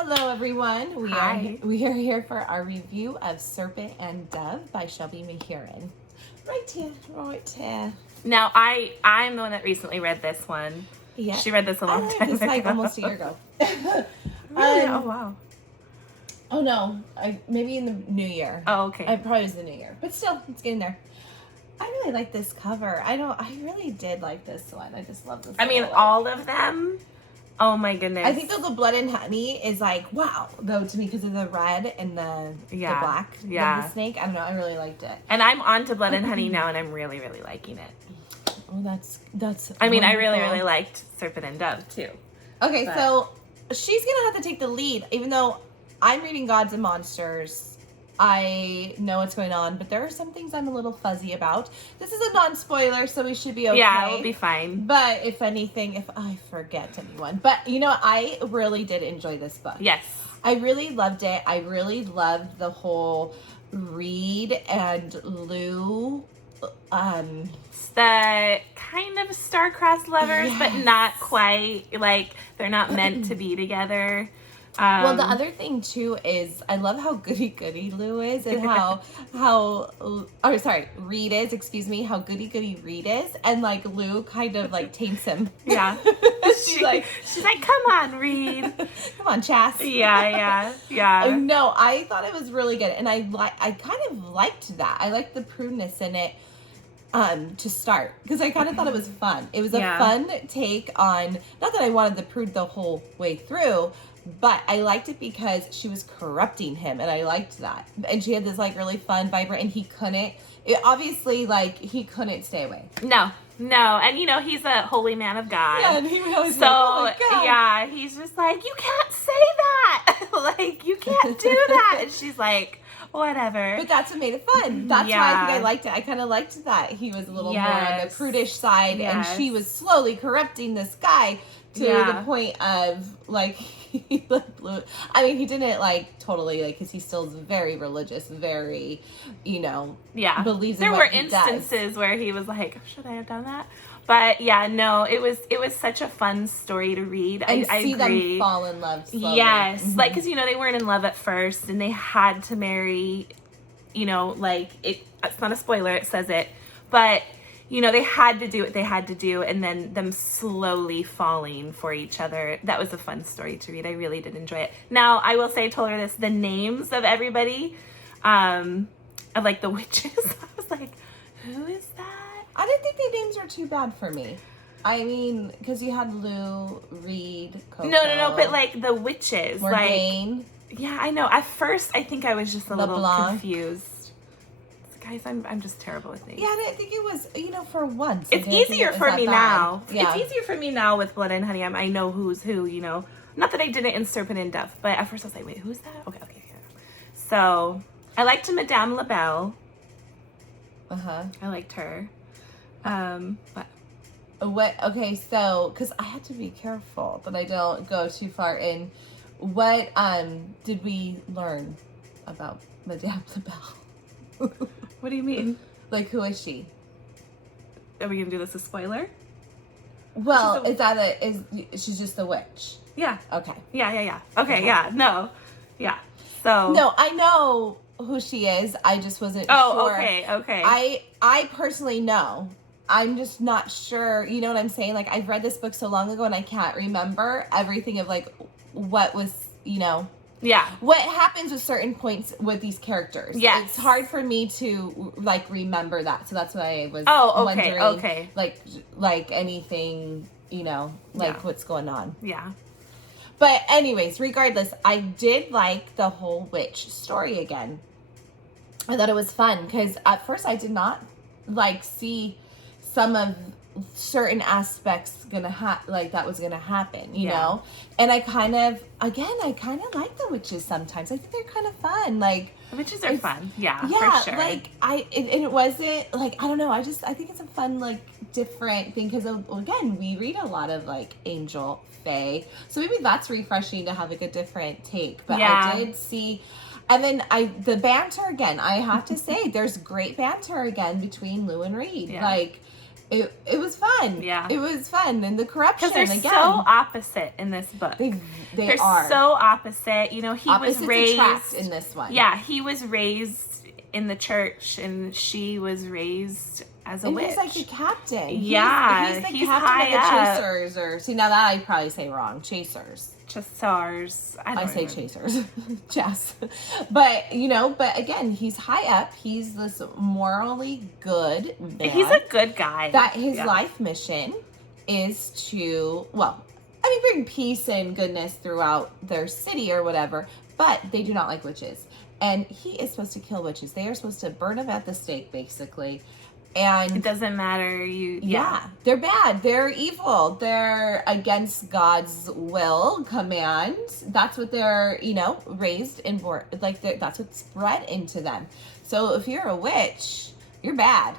Hello, everyone. Hi. We are here for our review of Serpent and Dove by Shelby Mahurin. Right here. Now, I'm the one that recently read this one. Yeah, She read this a long time this ago. like almost a year ago. Really? Oh, wow. Oh no, maybe in the new year. Oh, okay. I probably was the new year, but still, it's getting there. I really like this cover. I really did like this one. I just love this. I mean, all of them. Oh my goodness. I think that the Blood and Honey is like, wow, though, to me, because of the red and the black of the snake. I don't know. I really liked it. And I'm on to Blood and Honey now, and I'm really, really liking it. Oh, that's. I mean, wonderful. I really, really liked Serpent and Dove too. Okay, so she's gonna have to take the lead, even though I'm reading Gods and Monsters. I know what's going on, but there are some things I'm a little fuzzy about. This is a non-spoiler, so we should be okay. Yeah, we'll be fine. But if anything, if I forget anyone. But, you know, I really did enjoy this book. Yes. I really loved it. I really loved the whole Reid and Lou. The kind of star-crossed lovers, but not quite. Like, they're not meant to be together. Well, the other thing too is I love how goody Lou is, and Reid is. Excuse me, how goody Reid is, and like Lou kind of like taints him. Yeah, she's like, come on, Reid, come on, Chas. Yeah. No, I thought it was really good, and I kind of liked that. I liked the prudeness in it. To start, because I kind of thought it was fun. It was a fun take on, not that I wanted the prude the whole way through, but I liked it because she was corrupting him, and I liked that. And she had this like really fun, vibrant, and he couldn't stay away. No, and you know he's a holy man of God. Yeah, and he was so like, oh my God. Yeah, he's just like, you can't say that, like you can't do that, and she's like, whatever. But that's what made it fun. That's why I think I liked it. I kind of liked that he was a little more on the prudish side, and she was slowly corrupting this guy to the point of like, I mean, he didn't like totally like, because he still is very religious, very, believes in there what were he instances does. Where he was like, should I have done that? But yeah, no, it was such a fun story to read. And I see agree. them fall in love slowly. Yes, like, because they weren't in love at first, and they had to marry. Like it's not a spoiler; it says it, but they had to do what they had to do, and then them slowly falling for each other. That was a fun story to read. I really did enjoy it. Now, I will say, I told her this: the names of everybody, of like the witches. I was like, who is that? I didn't think the names were too bad for me. I mean, because you had Lou, Reid, Coco. No, but like the witches. Morgaine. Like, yeah, I know. At first, I think I was just a little confused. Guys, I'm just terrible with names. Yeah, I think it was, for once. It's easier for me now. Yeah. It's easier for me now with Blood and Honey. I know who's who, Not that I did it in Serpent and Dove, but at first I was like, wait, who's that? Okay. So, I liked Madame LaBelle. Uh-huh. I liked her. Okay, so because I had to be careful that I don't go too far in. What did we learn about Madame LaBelle? What do you mean? Like, who is she? Are we gonna do this a spoiler? Well, she's just a witch? Yeah. Okay. Yeah. Okay. Yeah. No. Yeah. So. No, I know who she is. I just wasn't sure. Oh, okay. I personally know. I'm just not sure. You know what I'm saying? Like, I've read this book so long ago, and I can't remember everything of like what was, Yeah. what happens with certain points with these characters. Yes. It's hard for me to like remember that. So that's why I was wondering. Okay. Like anything, what's going on. Yeah. But anyways, regardless, I did like the whole witch story again. I thought it was fun because at first I did not see some of certain aspects that was gonna happen, you know. And I kind of like the witches sometimes. I think they're kind of fun. Like, the witches are fun. Yeah, for sure. Like it wasn't like, I don't know. I think it's a fun different thing because again, we read a lot of angel, fae, so maybe that's refreshing to have a different take. But I did see. And then the banter again, I have to say, there's great banter again between Lou and Reid. Yeah. It was fun. Yeah. It was fun. And the corruption, Because they're again. so opposite in this book. They're are so opposite. You know, he Opposites was raised attract in this one. Yeah, he was raised in the church, and she was raised as a witch. He's like the captain. Yeah, he's the he's captain high of the up. chasers. Or see, now that I probably say wrong. Chasers. Chasers. I say chasers. Chess. But but again, he's high up. He's this morally good man. He's a good guy. That his life mission is to, bring peace and goodness throughout their city or whatever, but they do not like witches. And he is supposed to kill witches. They are supposed to burn them at the stake, basically. And it doesn't matter. They're bad. They're evil. They're against God's will, command. That's what they're, raised in, like, that's what's bred into them. So if you're a witch, you're bad.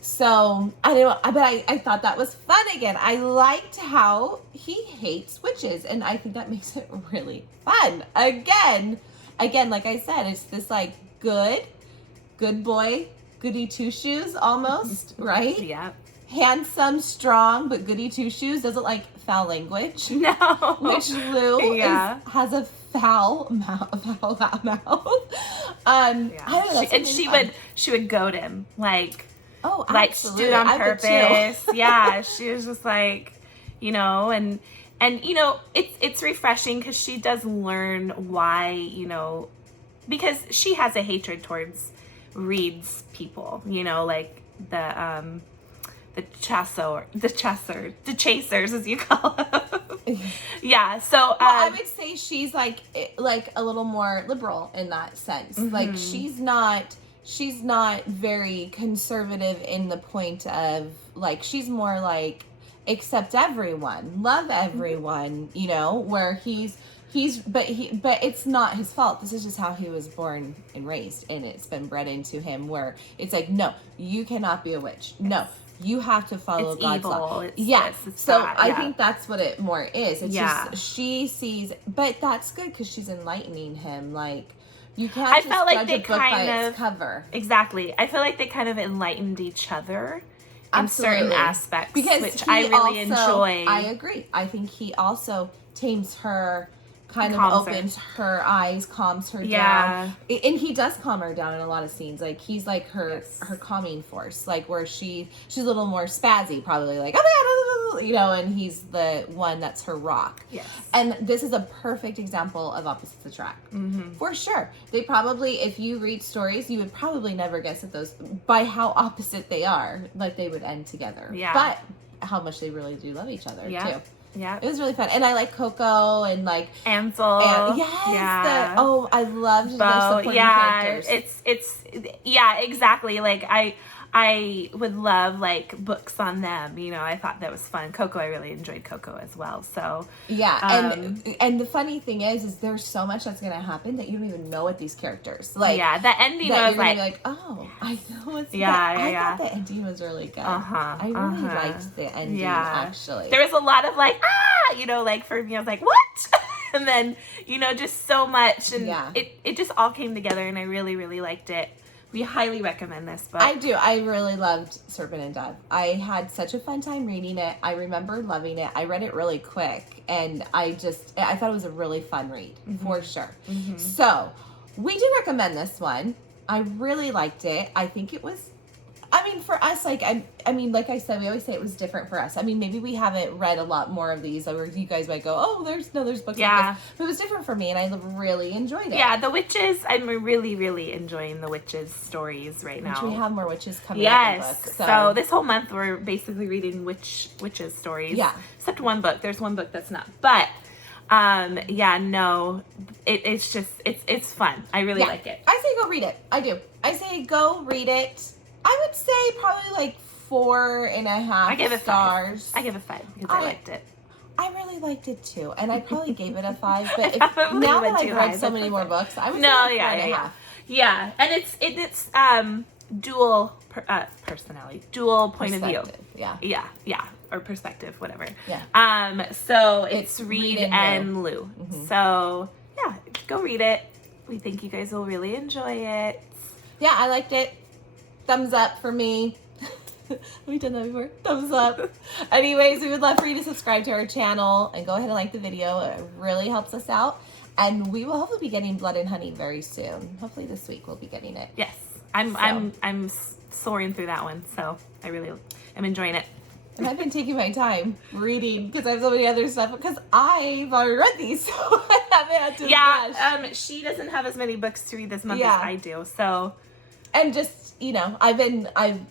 So I thought that was fun again. I liked how he hates witches, and I think that makes it really fun. Again, like I said, it's this like good boy, goody two shoes almost, right? Yeah. Handsome, strong, but goody two shoes. Doesn't like foul language. No. Which Lou has a foul mouth. I don't know. She would goad him Oh, like she did on purpose. Yeah, she was just like, and it's refreshing because she does learn why, because she has a hatred towards Reid's people, like the chasers, as you call them. Yeah. So I would say she's like a little more liberal in that sense. Mm-hmm. Like she's not very conservative in the point of like, she's more like accept everyone, love everyone, where but it's not his fault. This is just how he was born and raised, and it's been bred into him where it's like, no, you cannot be a witch. No, you have to follow God's law. Yes. So I think that's what it more is. It's just she sees, but that's good because she's enlightening him. Like, you can't just judge a book by its cover. Exactly. I feel like they kind of enlightened each other in certain aspects, which I really enjoy. I agree. I think he also tames her, kind of opens her eyes, calms her down. And he does calm her down in a lot of scenes. Like, he's like her calming force, like where she's a little more spazzy, probably like, oh my God, and he's the one that's her rock. Yes. And this is a perfect example of opposites attract. Mm-hmm. For sure. They probably, if you read stories, you would probably never guess at those by how opposite they are, like they would end together. Yeah. But how much they really do love each other too. Yeah, it was really fun, and I like Coco and like Ansel. I loved the supporting characters. It's exactly. Like I would love like books on them. I thought that was fun. Coco, I really enjoyed Coco as well. So and the funny thing is there's so much that's gonna happen that you don't even know what these characters like. Yeah, the ending was like oh, I know it's I thought the ending was really good. I really liked the ending actually. There was a lot of like like for me I was like what, and then just so much, and it just all came together, and I really really liked it. We highly recommend this book. I do. I really loved Serpent and Dove. I had such a fun time reading it. I remember loving it. I read it really quick, and I thought it was a really fun read, for sure. Mm-hmm. So, we do recommend this one. I really liked it. I think it was, for us, like, like I said, we always say it was different for us. Maybe we haven't read a lot more of these, or you guys might go, oh, there's books like this. But it was different for me, and I really enjoyed it. Yeah, the witches, I'm really, really enjoying the witches stories right now. Which we have more witches coming up in books. So this whole month, we're basically reading witches stories. Yeah. Except one book. There's one book that's not. But, it's just, it's fun. I really like it. I say go read it. I do. I say go read it. I would say probably like 4.5 stars. I give it 5 because I liked it. I really liked it too, and I probably gave it a 5. But now that I've read so many more books, I would say 4.5. Yeah, and it's dual personality, dual point of view. Yeah, or perspective, whatever. Yeah. So it's Reid and Lou. Mm-hmm. So yeah, go read it. We think you guys will really enjoy it. Yeah, I liked it. Thumbs up for me. Have we done that before? Thumbs up. Anyways, we would love for you to subscribe to our channel and go ahead and like the video. It really helps us out. And we will hopefully be getting Blood and Honey very soon. Hopefully this week we'll be getting it. Yes. I'm soaring through that one, so I really am enjoying it. And I've been taking my time reading because I have so many other stuff because I've already read these, so I haven't had to rush. She doesn't have as many books to read this month Yeah. as I do, so. And just, you know,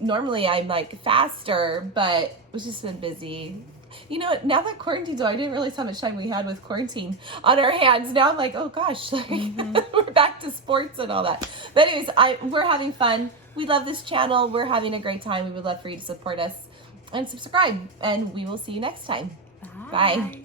normally I'm like faster, but it's just been busy. You know, now that quarantine's over, I didn't realize how much time we had with quarantine on our hands. Now I'm like, oh gosh, like, we're back to sports and all that. But anyways, we're having fun. We love this channel. We're having a great time. We would love for you to support us and subscribe. And we will see you next time. Bye. Bye.